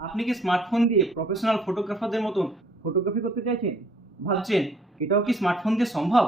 আপনি কি স্মার্টফোন দিয়ে প্রফেশনাল ফটোগ্রাফারদের মতন ফটোগ্রাফি করতে চাইছেন? ভাবছেন এটাও কি স্মার্টফোন দিয়ে সম্ভব?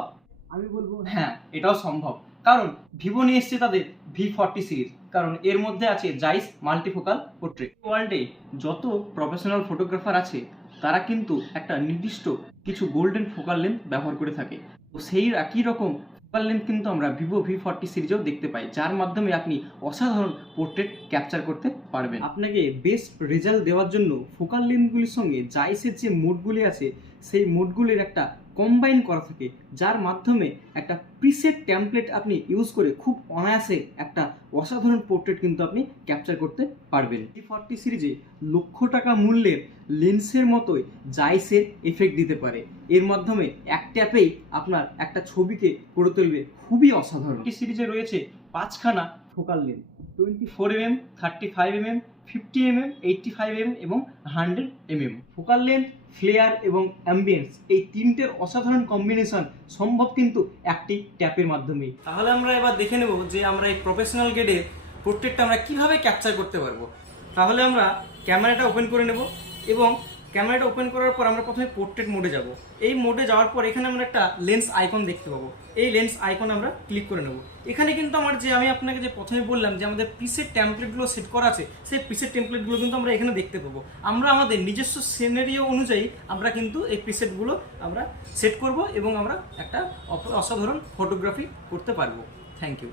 আমি বলবো হ্যাঁ, এটাও সম্ভব। কারণ ভিভো নিয়ে এসছে তাদের V40 সিরিজ। কারণ এর মধ্যে আছে জাইস মাল্টিফোকাল পোর্ট্রেট। ওয়ার্ল্ডে যত প্রফেশনাল ফটোগ্রাফার আছে তারা কিন্তু একটা নির্দিষ্ট কিছু গোল্ডেন ফোকাল লেন্থ ব্যবহার করে থাকে। তো সেই একই রকম ফোকাল লেন্থ কিন্তু আমরা ভিভো V40 সিরিজেও দেখতে পাই, যার মাধ্যমে আপনি অসাধারণ পোর্ট্রেট ক্যাপচার করতে পারবেন। আপনাকে বেস্ট রেজাল্ট দেওয়ার জন্য ফোকাল লেন্থগুলির সঙ্গে জাইসের যে মোডগুলি আছে সেই মোডগুলির একটা কম্বাইন করা থাকে, যার মাধ্যমে একটা প্রিসেট টেমপ্লেট আপনি ইউজ করে খুব অনায়াসে একটা অসাধারণ পোর্ট্রেট কিন্তু আপনি ক্যাপচার করতে পারবেন। V40 সিরিজে লক্ষ টাকা মূল্যের লেন্সের মতোই জাইসের এফেক্ট দিতে পারে। এর মাধ্যমে এক ট্যাপেই আপনার একটা ছবিকে করে তুলবে খুবই অসাধারণ। এই সিরিজে রয়েছে 5খানা focal length, 24mm, 35mm, 50mm, 85mm এবং 100mm। ফোকাল লেন্থ, ফ্লেয়ার এবং অ্যাম্বিয়েন্স এই তিনটের অসাধারণ কম্বিনেশন সম্ভব কিন্তু একটি ট্যাপের মাধ্যমেই। তাহলে আমরা এবার দেখে নেব যে আমরা এই প্রফেশনাল গ্রেডের পোর্ট্রেটটা আমরা কিভাবে ক্যাপচার করতে পারবো। তাহলে আমরা ক্যামেরাটা ওপেন করে নেব এবং ক্যামেরাটা ওপেন করার পর আমরা প্রথমে পোর্ট্রেট মোডে যাব। এই মোডে যাওয়ার পর এখানে আমরা একটা লেন্স আইকন দেখতে পাবো। এই লেন্স আইকন আমরা ক্লিক করে নেব। এখানে কিন্তু আমার যে আমি আপনাকে যে প্রথমে বললাম যে আমাদের প্রিসেট টেমপ্লেটগুলো সেট করা আছে, সেই প্রিসেট টেমপ্লেটগুলো কিন্তু আমরা এখানে দেখতে পাবো। আমরা আমাদের নিজস্ব সিনারিও অনুযায়ী আমরা কিন্তু এই প্রিসেটগুলো আমরা সেট করব এবং আমরা একটা অসাধারণ ফটোগ্রাফি করতে পারবো। Thank you.